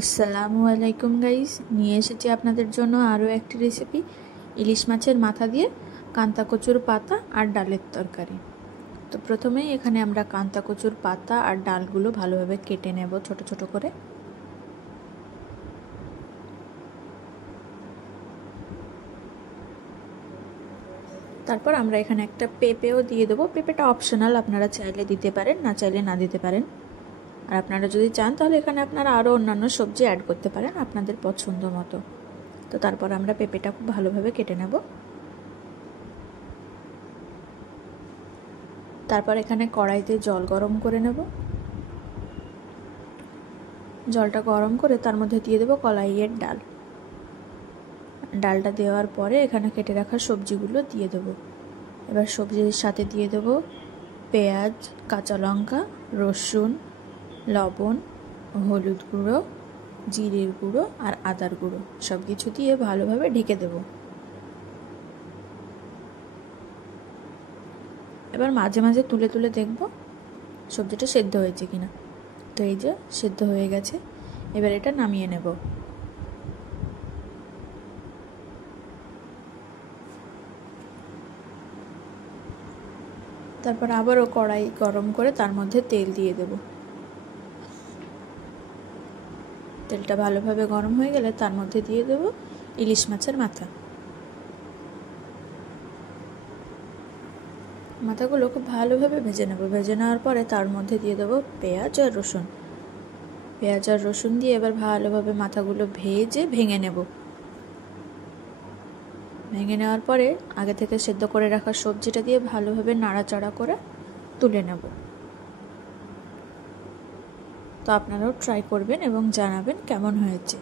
আসসালামু আলাইকুম গাইস, নিয়ে এসেছি আপনাদের জন্য আরও একটি রেসিপি, ইলিশ মাছের মাথা দিয়ে কান্তা কচুর পাতা আর ডালের তরকারি। তো প্রথমেই এখানে আমরা কান্তা কচুর পাতা আর ডালগুলো ভালোভাবে কেটে নেব ছোট ছোট করে। তারপর আমরা এখানে একটা পেঁপেও দিয়ে দেবো। পেঁপেটা অপশনাল, আপনারা চাইলে দিতে পারেন, না চাইলে না দিতে পারেন। আর আপনারা যদি চান তাহলে এখানে আপনারা আরও অন্যান্য সবজি অ্যাড করতে পারেন আপনাদের পছন্দ মতো। তো তারপর আমরা পেঁপেটা খুব ভালোভাবে কেটে নেব। তারপর এখানে কড়াইতে জল গরম করে নেব। জলটা গরম করে তার মধ্যে দিয়ে দেবো কলাইয়ের ডাল। ডালটা দেওয়ার পরে এখানে কেটে রাখা সবজিগুলো দিয়ে দেবো। এবার সবজির সাথে দিয়ে দেবো পেঁয়াজ, কাঁচা লঙ্কা, রসুন, লবণ, হলুদ গুঁড়ো, জিরের গুঁড়ো আর আদার গুঁড়ো সব কিছু দিয়ে ভালোভাবে ঢেকে দেবো। এবার মাঝে মাঝে তুলে তুলে দেখব সবজিটা সেদ্ধ হয়েছে কিনা। তো এই যে সেদ্ধ হয়ে গেছে, এবার এটা নামিয়ে নেব। তারপর আবারও কড়াই গরম করে তার মধ্যে তেল দিয়ে দেব। তেলটা ভালোভাবে গরম হয়ে গেলে তার মধ্যে দিয়ে দেব ইলিশ মাছের মাথাগুলো খুব ভালোভাবে ভেজে নেব। ভেজে নেওয়ার পরে তার মধ্যে দিয়ে দেবো পেঁয়াজ আর রসুন দিয়ে এবার ভালোভাবে মাথাগুলো ভেঙে নেব। ভেঙে নেওয়ার পরে আগে থেকে সেদ্ধ করে রাখা সবজিটা দিয়ে ভালোভাবে নাড়াচাড়া করে তুলে নেব। তো আপনারাও ট্রাই করবেন এবং জানাবেন কেমন হয়েছে।